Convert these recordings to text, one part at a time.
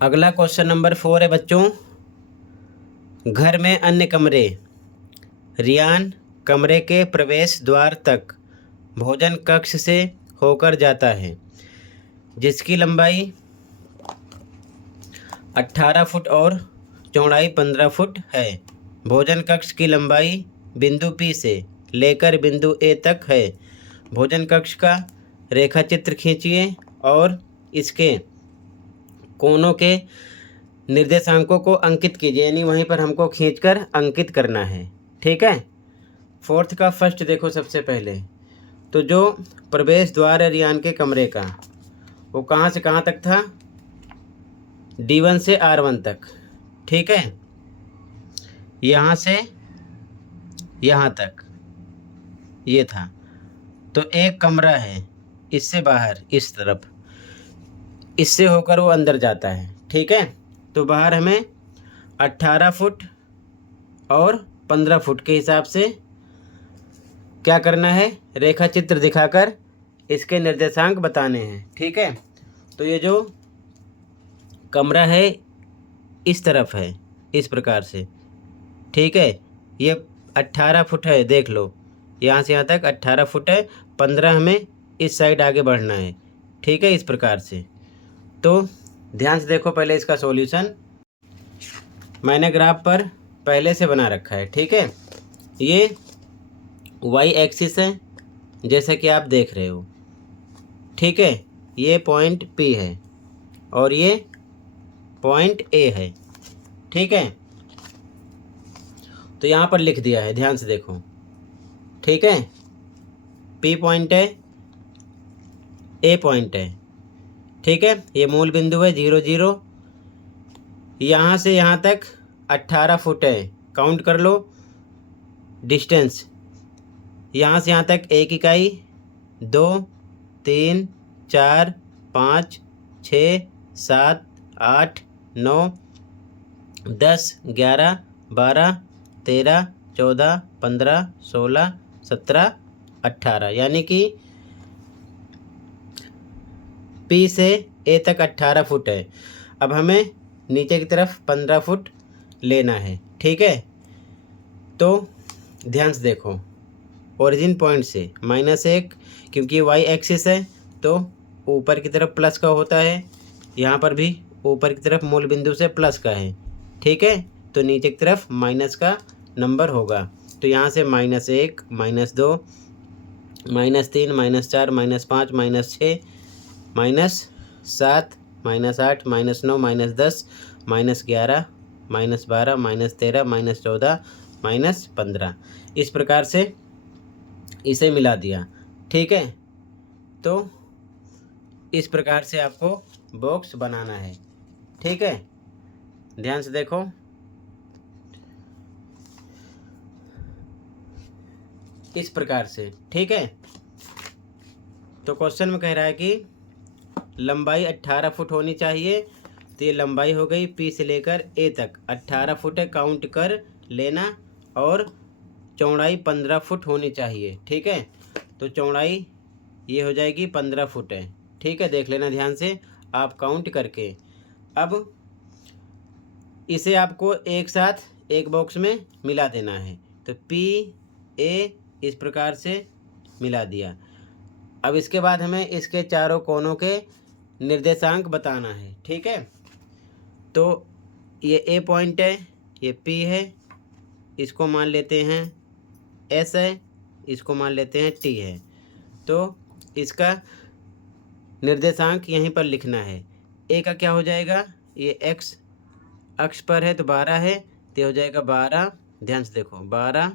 अगला question number 4 है बच्चों। घर में अन्य कमरे। रियान कमरे के प्रवेश द्वार तक भोजन कक्ष से होकर जाता है, जिसकी लंबाई 18 फुट और चौड़ाई 15 फुट है। भोजन कक्ष की लंबाई बिंदु P से लेकर बिंदु A तक है। भोजन कक्ष का रेखा चित्र खींचिए और इसके कोनों के निर्देशांकों को अंकित कीजिए, यानी वहीं पर हमको खींचकर अंकित करना है। ठीक है। 4th का फर्स्ट देखो। सबसे पहले तो जो प्रवेश द्वार है रियान के कमरे का, वो कहाँ से कहाँ तक था? D1 से R1 तक। ठीक है। यहाँ से यहाँ तक ये था। तो एक कमरा है इससे बाहर इस तरफ, इससे होकर वो अंदर जाता है। ठीक है। तो बाहर हमें 18 फुट और 15 फुट के हिसाब से क्या करना है? रेखा चित्र दिखाकर इसके निर्देशांक बताने हैं। ठीक है। तो ये जो कमरा है इस तरफ है, इस प्रकार से। ठीक है। ये 18 फुट है, देख लो यहाँ से यहाँ तक 18 फुट है। 15 हमें इस साइड आगे बढ़ना है। ठीक है, इस प्रकार से। तो ध्यान से देखो पहले इसका सॉल्यूशन मैंने ग्राफ पर पहले से बना रखा है। ठीक है। ये वाई एक्सिस है जैसा कि आप देख रहे हो। ठीक है। ये पॉइंट P है और ये पॉइंट A है। ठीक है। तो यहाँ पर लिख दिया है, ध्यान से देखो। ठीक है। P पॉइंट है, A पॉइंट है। ठीक है। ये मूल बिंदु है 0 0। यहाँ से यहाँ तक 18 फुट है, काउंट कर लो डिस्टेंस। यहाँ से यहाँ तक 1 इकाई, 2 3 4 5 6 7 8 9 10 11 12 13 14 15 16 17 18, यानी कि P से A तक 18 फुट है। अब हमें नीचे की तरफ 15 फुट लेना है। ठीक है। तो ध्यान से देखो, ओरिजिन पॉइंट से -1, क्योंकि वाई एक्सिस है तो ऊपर की तरफ प्लस का होता है। यहाँ पर भी ऊपर की तरफ मूल बिंदु से प्लस का है। ठीक है। तो नीचे की तरफ माइनस का नंबर होगा। तो यहाँ से -1 -2 -3 -4 -5 -6 -7 -8 -9 -10 -11 -12 -13 -14 -15, इस प्रकार से इसे मिला दिया। ठीक है। तो इस प्रकार से आपको बॉक्स बनाना है। ठीक है। ध्यान से देखो, इस प्रकार से। ठीक है। तो क्वेश्चन में कह रहा है कि लंबाई 18 फुट होनी चाहिए। तो ये लंबाई हो गई P से लेकर A तक 18 फुट है, काउंट कर लेना। और चौड़ाई 15 फुट होनी चाहिए। ठीक है। तो चौड़ाई ये हो जाएगी 15 फुट है। ठीक है, देख लेना ध्यान से आप काउंट करके। अब इसे आपको एक साथ एक बॉक्स में मिला देना है। तो P A इस प्रकार से मिला दिया। अब इसके बाद हमें इसके चारों कोनों के निर्देशांक बताना है। ठीक है। तो ये A पॉइंट है, ये P है, इसको मान लेते हैं S है, इसको मान लेते हैं T है। तो इसका निर्देशांक यहीं पर लिखना है। A का क्या हो जाएगा? ये X अक्ष पर है तो 12 है, तो हो जाएगा 12। ध्यान से देखो 12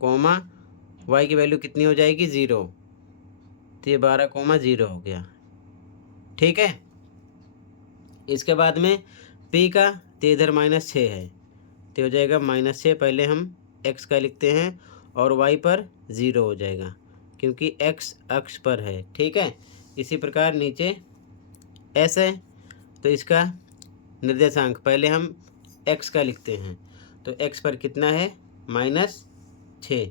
कोमा Y की वैल्यू कितनी हो जाएगी? 0। तो ये 12,0 हो गया। ठीक है। इसके बाद में P का तो इधर -6 है, तो हो जाएगा -6। पहले हम X का लिखते हैं और Y पर 0 हो जाएगा क्योंकि X अक्ष पर है। ठीक है। इसी प्रकार नीचे S है, तो इसका निर्देशांक पहले हम X का लिखते हैं। तो X पर कितना है? -6,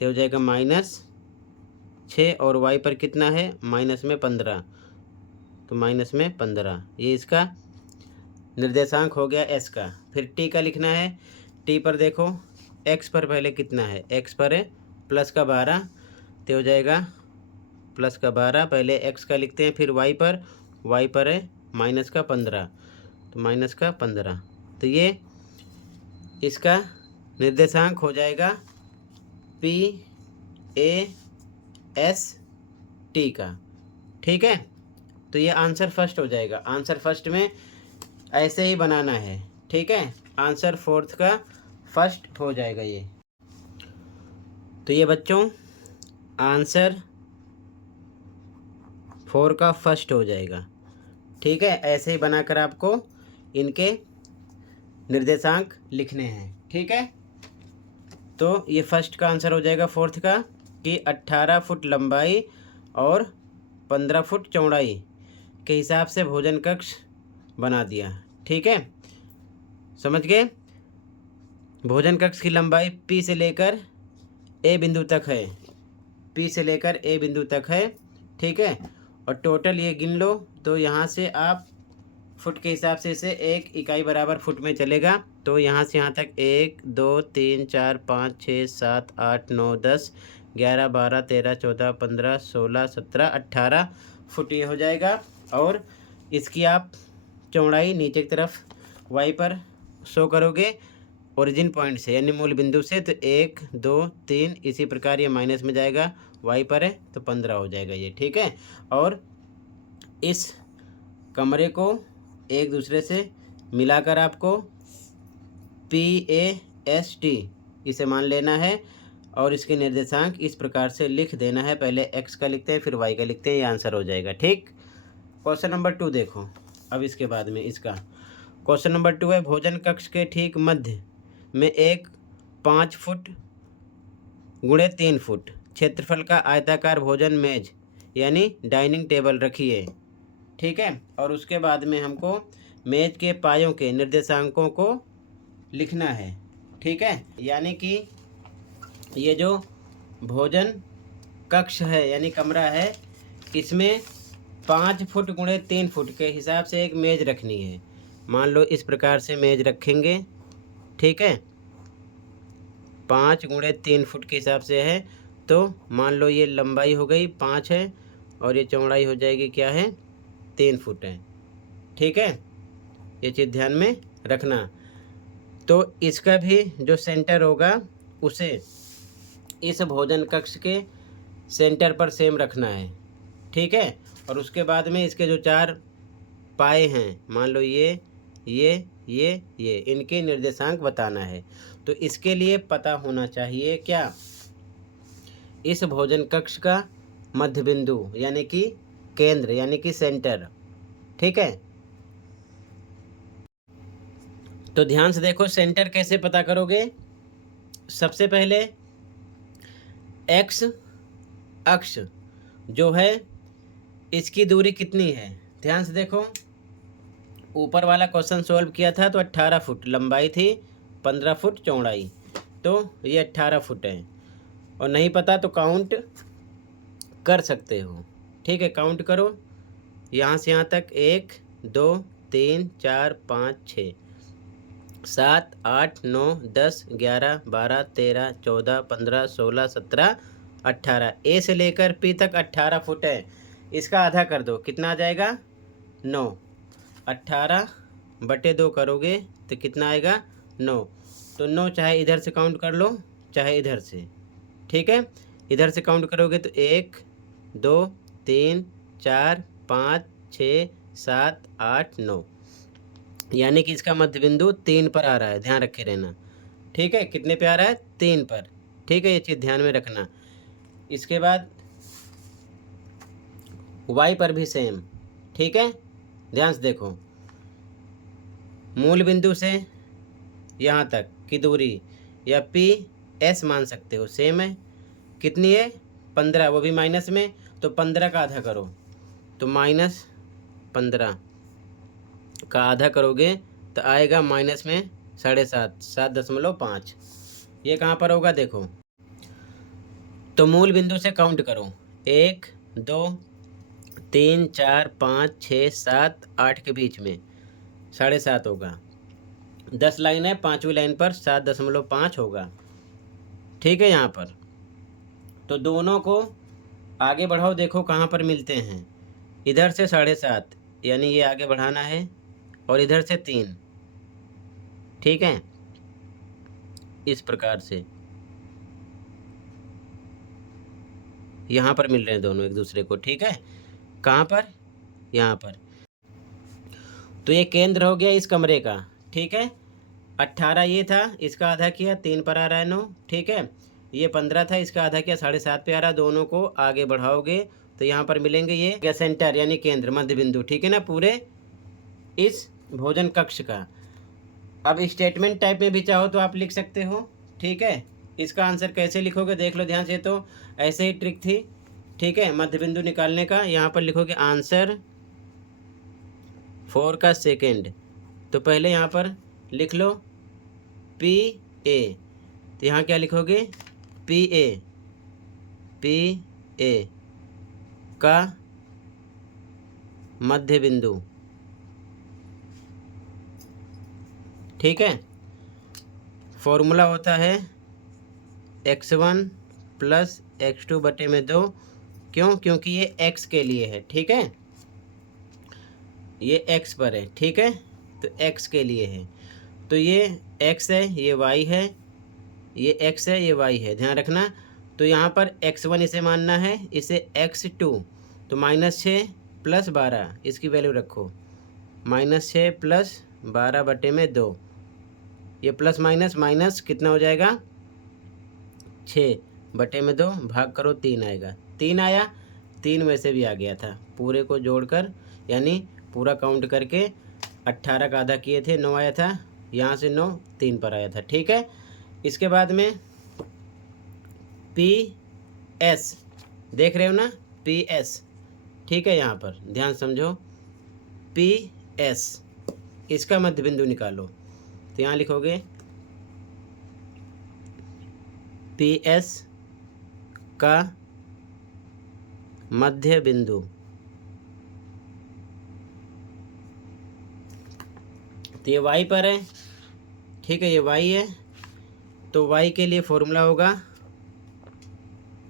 तो हो जाएगा -6। और Y पर कितना है? -15, तो -15, ये इसका निर्देशांक हो गया एस का। फिर टी का लिखना है। टी पर देखो एक्स पर पहले कितना है, एक्स पर है प्लस का 12, तो हो जाएगा प्लस का 12, पहले एक्स का लिखते हैं। फिर वाई पर है माइनस का 15, तो माइनस का 15, तो ये इसका निर्देशांक हो जाएगा पी ए एस टी का। ठीक है, तो ये आंसर फर्स्ट हो जाएगा। आंसर फर्स्ट में ऐसे ही बनाना है। ठीक है, आंसर फोर्थ का फर्स्ट हो जाएगा ये। तो ये बच्चों आंसर 4 का फर्स्ट हो जाएगा। ठीक है, ऐसे ही बनाकर आपको इनके निर्देशांक लिखने हैं। ठीक है, तो ये फर्स्ट का आंसर हो जाएगा फोर्थ का कि 18 फुट लंबाई और 15 फुट चौड़ाई के हिसाब से भोजन कक्ष बना दिया। ठीक है, समझ गए। भोजन कक्ष की लंबाई पी से लेकर ए बिंदु तक है, पी से लेकर ए बिंदु तक है। ठीक है, और टोटल ये गिन लो, तो यहाँ से आप फुट के हिसाब से इसे एक इकाई बराबर फुट में चलेगा। तो यहाँ से यहाँ तक 1 2 3 4 5 6 7 8 9 10 11 12 13 14 15 16 17 18 फुट ये हो जाएगा। और इसकी आप चौड़ाई नीचे की तरफ वाई पर शो करोगे ओरिजिन पॉइंट से, यानी मूल बिंदु से, तो 1 2 3 इसी प्रकार ये माइनस में जाएगा, वाई पर है तो 15 हो जाएगा ये। ठीक है, और इस कमरे को एक दूसरे से मिलाकर आपको PAST इसे मान लेना है और इसके निर्देशांक इस प्रकार से लिख देना है। पहले x का लिखते हैं फिर y का लिखते हैं, ये आंसर हो जाएगा। ठीक, क्वेश्चन नंबर 2 देखो। अब इसके बाद में इसका क्वेश्चन नंबर 2 है, भोजन कक्ष के ठीक मध्य में एक 5 फुट गुणे 3 फुट क्षेत्रफल का आयताकार भोजन मेज यानी डाइनिंग टेबल रखिए। ठीक है, और उसके बाद में हमको मेज के पायों के निर्देशांकों को लिखना है। ठीक है, यानी कि ये जो भोजन कक्ष है यानी कमरा है, इसमें 5 फुट गुणे 3 फुट के हिसाब से एक मेज रखनी है। मान लो इस प्रकार से मेज रखेंगे। ठीक है, 5 गुणे 3 फुट के हिसाब से है, तो मान लो ये लंबाई हो गई 5 है और ये चौड़ाई हो जाएगी क्या है 3 फुट है। ठीक है, ये चीज़ ध्यान में रखना। तो इसका भी जो सेंटर होगा उसे इस भोजन कक्ष के सेंटर पर सेम रखना है। ठीक है, और उसके बाद में इसके जो 4 पाए हैं, मान लो ये इनके निर्देशांक बताना है। तो इसके लिए पता होना चाहिए क्या, इस भोजन कक्ष का मध्य बिंदु यानी कि केंद्र यानी कि सेंटर। ठीक है, तो ध्यान से देखो सेंटर कैसे पता करोगे। सबसे पहले एक्स अक्ष जो है इसकी दूरी कितनी है, ध्यान से देखो। ऊपर वाला क्वेश्चन सॉल्व किया था तो 18 फुट लंबाई थी, 15 फुट चौड़ाई, तो ये 18 फुट है। और नहीं पता तो काउंट कर सकते हो। ठीक है, काउंट करो यहाँ से यहाँ तक 1 2 3 4 5 6 7 8 9 10 11 12 13 14 15 16 17 18, ए से लेकर पी तक 18 फुट है। इसका आधा कर दो, कितना आ जाएगा 9। 18/2 करोगे तो कितना आएगा 9। तो 9 चाहे इधर से काउंट कर लो चाहे इधर से। ठीक है, इधर से काउंट करोगे तो 1 2 3 4 5 6 7 8 9, यानी कि इसका मध्य बिंदु 3 पर आ रहा है, ध्यान रखे रहना। ठीक है, कितने पे आ रहा है 3 पर। ठीक है, ये चीज़ ध्यान में रखना। इसके बाद y पर भी सेम। ठीक है, ध्यान से देखो, मूल बिंदु से यहाँ तक की दूरी या PS मान सकते हो, सेम है। कितनी है 15, वो भी माइनस में, तो 15 का आधा करो, तो -15 का आधा करोगे तो आएगा माइनस में 7.5 7.5। ये कहाँ पर होगा देखो, तो मूल बिंदु से काउंट करो 1 2 3 4 5 6 7 8 के बीच में, 7.5 होगा। 10 लाइन है, 5वीं लाइन पर 7.5 होगा। ठीक है, यहाँ पर तो दोनों को आगे बढ़ाओ, देखो कहाँ पर मिलते हैं। इधर से 7.5 यानी ये आगे बढ़ाना है, और इधर से 3। ठीक है, इस प्रकार से यहाँ पर मिल रहे हैं दोनों एक दूसरे को। ठीक है, कहाँ पर? यहाँ पर। तो ये केंद्र हो गया इस कमरे का। ठीक है, 18 ये था, इसका आधा किया, 3 पर आ रहा है 9। ठीक है, ये 15 था, इसका आधा किया, 7.5 पे आ रहा। दोनों को आगे बढ़ाओगे तो यहाँ पर मिलेंगे ये सेंटर यानी केंद्र, मध्य बिंदु। ठीक है ना, पूरे इस भोजन कक्ष का। अब स्टेटमेंट टाइप में भी चाहो तो आप लिख सकते हो। ठीक है, इसका आंसर कैसे लिखोगे देख लो ध्यान से। तो ऐसे ही ट्रिक थी। ठीक है, मध्य बिंदु निकालने का। यहाँ पर लिखोगे आंसर 4 का सेकेंड। तो पहले यहाँ पर लिख लो पी ए। तो यहाँ क्या लिखोगे? पी ए का मध्य बिंदु। ठीक है, फॉर्मूला होता है x1 प्लस x2 बटे में 2। क्यों? क्योंकि ये x के लिए है। ठीक है, ये x पर है। ठीक है, तो x के लिए है। तो ये x है, ये y है, ये x है, ये y है, ध्यान रखना। तो यहाँ पर x1 इसे मानना है, इसे x2। तो -6 प्लस 12 इसकी वैल्यू रखो। -6 प्लस 12 बटे में 2। ये प्लस माइनस माइनस कितना हो जाएगा? 6 बटे में 2 भाग करो 3 आएगा। 3 आया, 3 में से भी आ गया था। पूरे को जोड़कर यानी पूरा काउंट करके 18 का आधा किए थे, 9 आया था। यहाँ से 9 3 पर आया था। ठीक है, इसके बाद में PS देख रहे हो ना, PS। ठीक है, यहाँ पर ध्यान समझो, PS इसका मध्य बिंदु निकालो। तो यहाँ लिखोगे PS का मध्य बिंदु। तो ये y पर है। ठीक है, ये y है। तो y के लिए फॉर्मूला होगा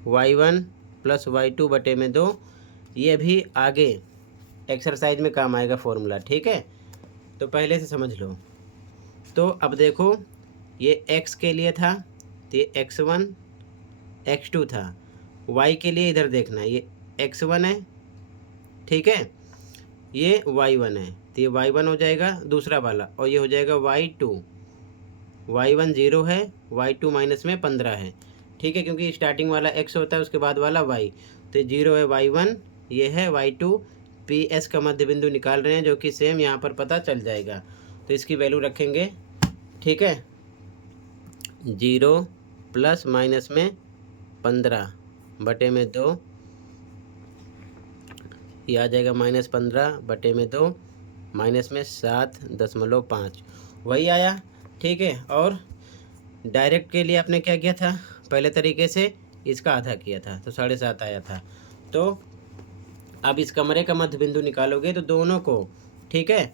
y1 प्लस y2 बटे में 2। ये भी आगे एक्सरसाइज में काम आएगा फॉर्मूला। ठीक है, तो पहले से समझ लो। तो अब देखो, ये x के लिए था, तो ये x1 x2 था। y के लिए इधर देखना, ये x1 है। ठीक है, ये y1 है, तो ये y1 हो जाएगा दूसरा वाला, और ये हो जाएगा y2। y1 0 है, y2 माइनस में 15 है। ठीक है, क्योंकि स्टार्टिंग वाला x होता है, उसके बाद वाला y। तो 0 है y1, ये है y2। PS का मध्य बिंदु निकाल रहे हैं, जो कि सेम यहाँ पर पता चल जाएगा। तो इसकी वैल्यू रखेंगे। ठीक है, 0 प्लस माइनस में 15 बटे में 2, ये आ जाएगा -15 बटे में 2, माइनस में 7.5 वही आया। ठीक है, और डायरेक्ट के लिए आपने क्या किया था? पहले तरीके से इसका आधा किया था, तो 7.5 आया था। तो अब इस कमरे का मध्य बिंदु निकालोगे तो दोनों को, ठीक है,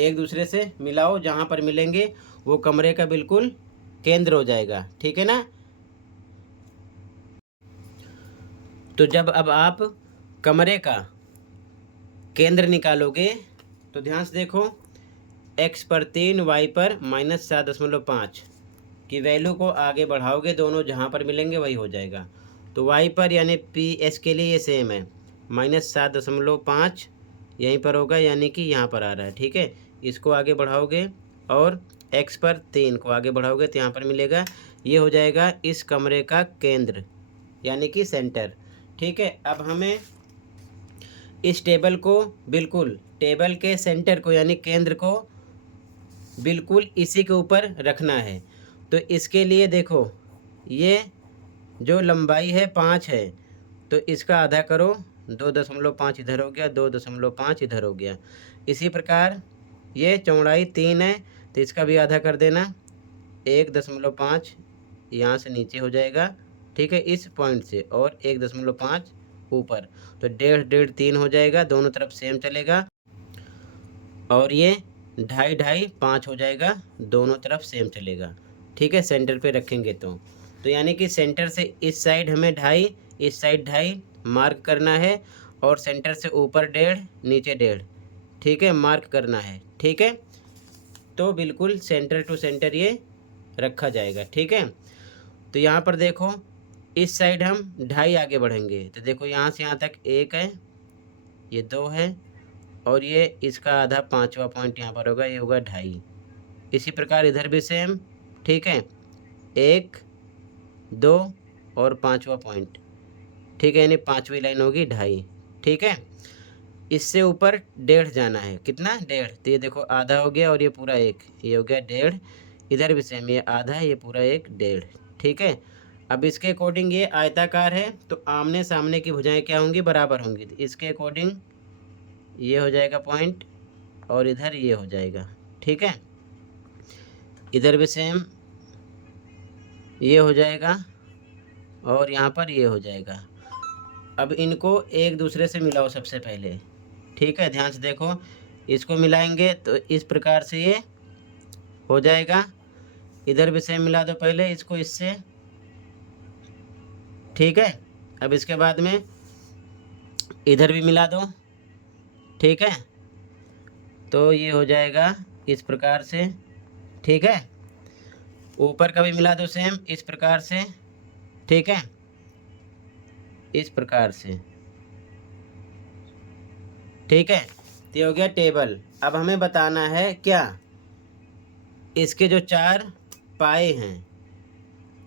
एक दूसरे से मिलाओ। जहाँ पर मिलेंगे वो कमरे का बिल्कुल केंद्र हो जाएगा। ठीक है ना। तो जब अब आप कमरे का केंद्र निकालोगे तो ध्यान से देखो, x पर 3, y पर -7.5 की वैल्यू को आगे बढ़ाओगे, दोनों जहाँ पर मिलेंगे वही हो जाएगा। तो y पर यानी PS के लिए ये सेम है, -7.5 यहीं पर होगा, यानी कि यहाँ पर आ रहा है। ठीक है, इसको आगे बढ़ाओगे और x पर 3 को आगे बढ़ाओगे तो यहाँ पर मिलेगा। ये हो जाएगा इस कमरे का केंद्र यानी कि सेंटर। ठीक है, अब हमें इस टेबल को बिल्कुल, टेबल के सेंटर को यानी केंद्र को बिल्कुल इसी के ऊपर रखना है। तो इसके लिए देखो, ये जो लंबाई है 5 है, तो इसका आधा करो, 2.5 इधर हो गया, 2.5 इधर हो गया। इसी प्रकार ये चौड़ाई 3 है, तो इसका भी आधा कर देना, 1.5 यहाँ से नीचे हो जाएगा। ठीक है, इस पॉइंट से, और 1.5 ऊपर, तो 1.5 3 हो जाएगा, दोनों तरफ सेम चलेगा। और ये ढाई ढाई 5 हो जाएगा, दोनों तरफ सेम चलेगा। ठीक है, सेंटर पे रखेंगे तो यानी कि सेंटर से इस साइड हमें ढाई, इस साइड ढाई मार्क करना है, और सेंटर से ऊपर 1.5 नीचे 1.5, ठीक है, मार्क करना है। ठीक है, तो बिल्कुल सेंटर टू सेंटर ये रखा जाएगा। ठीक है, तो यहाँ पर देखो इस साइड हम ढाई आगे बढ़ेंगे, तो देखो यहाँ से यहाँ तक 1 है, ये 2 है, और ये इसका आधा 5वां पॉइंट यहाँ पर होगा, ये होगा ढाई। इसी प्रकार इधर भी सेम। ठीक है, 1 2 और 5वां पॉइंट। ठीक है, यानी 5वीं लाइन होगी ढाई। ठीक है, इससे ऊपर 1.5 जाना है, कितना 1.5, तो ये देखो आधा हो गया और ये पूरा 1, ये हो गया 1.5। इधर भी सेम, ये आधा है, ये पूरा 1, 1.5। ठीक है, अब इसके अकॉर्डिंग ये आयताकार है, तो आमने सामने की भुजाएं क्या होंगी, बराबर होंगी, तो इसके अकॉर्डिंग ये हो जाएगा पॉइंट, और इधर ये हो जाएगा। ठीक है, इधर भी सेम, ये हो जाएगा, और यहाँ पर ये हो जाएगा। अब इनको एक दूसरे से मिलाओ सबसे पहले। ठीक है, ध्यान से देखो, इसको मिलाएंगे तो इस प्रकार से ये हो जाएगा। इधर भी सेम मिला दो पहले इसको इससे। ठीक है, अब इसके बाद में इधर भी मिला दो। ठीक है, तो ये हो जाएगा इस प्रकार से। ठीक है, ऊपर का भी मिला दो सेम इस प्रकार से। ठीक है, इस प्रकार से। ठीक है, तो ये हो गया टेबल। अब हमें बताना है क्या, इसके जो 4 पाए हैं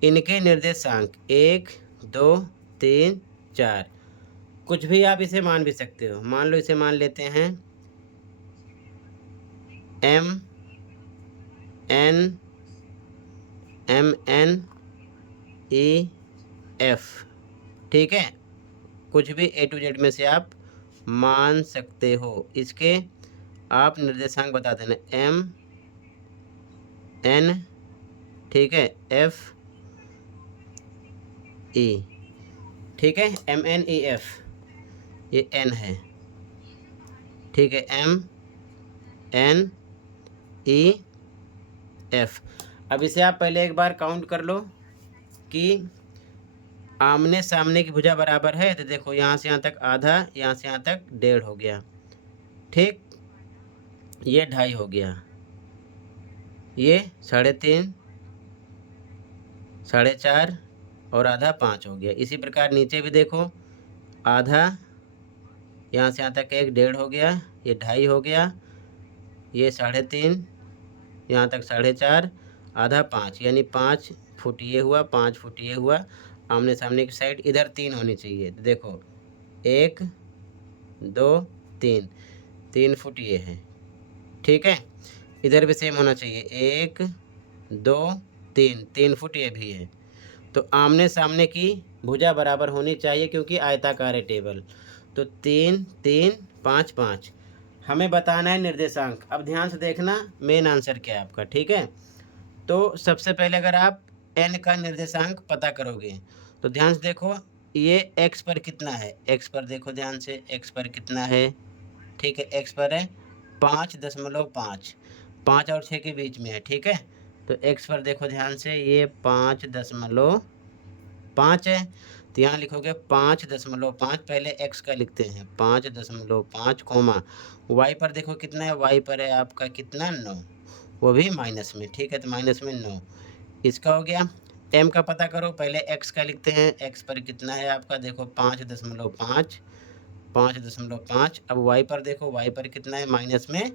इनके निर्देशांक 1 2 3 4। कुछ भी आप इसे मान भी सकते हो, मान लो इसे मान लेते हैं M N M N E F। ठीक है, कुछ भी A to Z में से आप मान सकते हो। इसके आप निर्देशांक बता देना, M N, ठीक है, F E। ठीक है, M N E F, ये N है। ठीक है, M N E F। अब इसे आप पहले एक बार काउंट कर लो कि आमने सामने की भुजा बराबर है, तो देखो यहाँ से यहाँ तक आधा, यहाँ से यहाँ तक 1.5 हो गया। ठीक, ये 2.5 हो गया, ये 3.5, 4.5 और आधा 5 हो गया। इसी प्रकार नीचे भी देखो, आधा यहाँ से यहाँ तक 1.5 हो गया, ये 2.5 हो गया, ये 3.5, यहाँ तक 4.5, आधा 5, यानी 5 फुट ये हुआ, 5 फुट ये हुआ। आमने सामने की साइड इधर 3 होनी चाहिए, तो देखो 1 2 3, 3 फुट ये है। ठीक है, इधर भी सेम होना चाहिए, 1 2 3, 3 फुट ये भी है। तो आमने सामने की भुजा बराबर होनी चाहिए, क्योंकि आयताकार है टेबल। तो 3 3 5 5 हमें बताना है निर्देशांक। अब ध्यान से देखना मेन आंसर क्या है आपका। ठीक है, तो सबसे पहले अगर आप n का निर्देशांक पता करोगे, तो ध्यान से देखो ये x पर कितना है, x पर देखो ध्यान से, x पर कितना है। ठीक है, x पर है 5.5, 5 और 6 के बीच में है। ठीक है, तो x पर देखो ध्यान से, ये 5.5 है, तो यहाँ लिखोगे 5.5, पहले x का लिखते हैं 5.5 कोमा, y पर देखो कितना है, y पर है आपका कितना 9, वो भी माइनस में। ठीक है, तो माइनस में 9, इसका हो गया। m का पता करो, पहले x का लिखते हैं, x पर कितना है आपका, देखो 5.5, 5.5। अब y पर देखो, y पर कितना है, माइनस में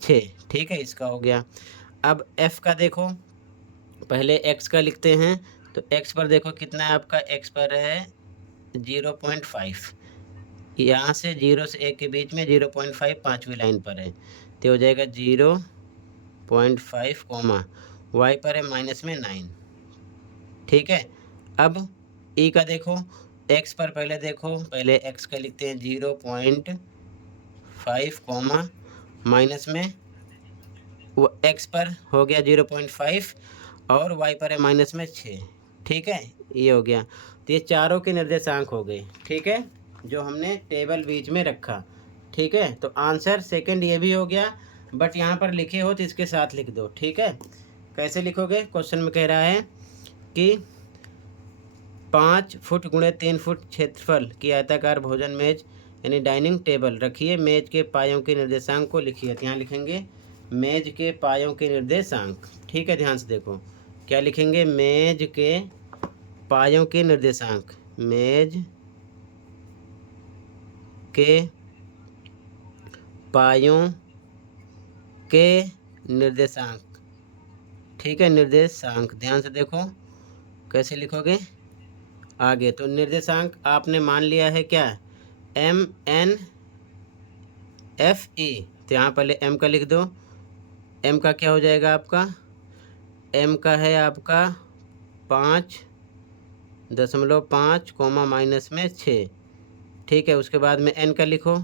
6। ठीक है, इसका हो गया। अब f का देखो, पहले x का लिखते हैं, तो x पर देखो कितना है आपका, x पर है 0.5, यहाँ से 0 से 1 के बीच में 0.5 5वीं लाइन पर है, तो हो जाएगा 0.5 कोमा, y पर है माइनस में 9। ठीक है, अब e का देखो, x पर पहले देखो, पहले x का लिखते हैं 0.5 कोमा, माइनस में वो x पर हो गया 0.5, और y पर है माइनस में 6। ठीक है, ये हो गया। तो ये चारों के निर्देशांक हो गए। ठीक है, जो हमने टेबल बीच में रखा। ठीक है, तो आंसर सेकंड ये भी हो गया। बट यहाँ पर लिखे हो तो इसके साथ लिख दो, ठीक है। कैसे लिखोगे? क्वेश्चन में कह रहा है कि 5 फुट गुणे 3 फुट क्षेत्रफल की आयताकार भोजन मेज यानी डाइनिंग टेबल रखिए, मेज के पायों के निर्देशांक को लिखिए। तो यहाँ लिखेंगे मेज के पायों के निर्देशांक, ठीक है। ध्यान से देखो क्या लिखेंगे, मेज के पायों के निर्देशांक, मेज के पायों के निर्देशांक, ठीक है, निर्देशांक। ध्यान से देखो कैसे लिखोगे आगे। तो निर्देशांक आपने मान लिया है क्या, MNFE। तो यहाँ पहले M का लिख दो। M का क्या हो जाएगा आपका, M का है आपका 5.5 कोमा माइनस में 6, ठीक है। उसके बाद में N का लिखो,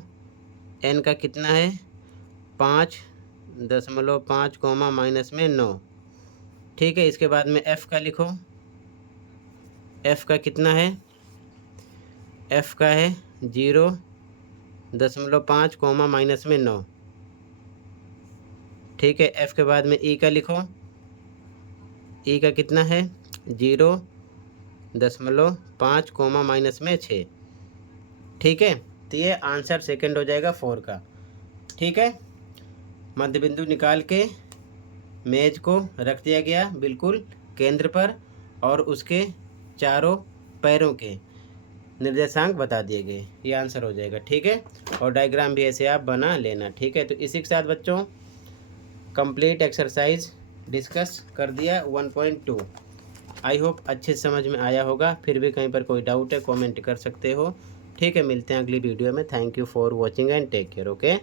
N का कितना है 5.5 कोमा माइनस में 9, ठीक है। इसके बाद में F का लिखो, F का कितना है, F का है 0.5 कोमा माइनस में 9, ठीक है। F के बाद में E का लिखो, E का कितना है 0.5 कोमा माइनस में 6, ठीक है। तो ये आंसर सेकंड हो जाएगा 4 का, ठीक है। मध्य बिंदु निकाल के मेज को रख दिया गया बिल्कुल केंद्र पर और उसके चारों पैरों के निर्देशांक बता दिए गए, ये आंसर हो जाएगा, ठीक है। और डायग्राम भी ऐसे आप बना लेना, ठीक है। तो इसी के साथ बच्चों कंप्लीट एक्सरसाइज डिस्कस कर दिया 1.2। आई होप अच्छे समझ में आया होगा। फिर भी कहीं पर कोई डाउट है कमेंट कर सकते हो, ठीक है। मिलते हैं अगली वीडियो में। Thank you for watching and take care, okay.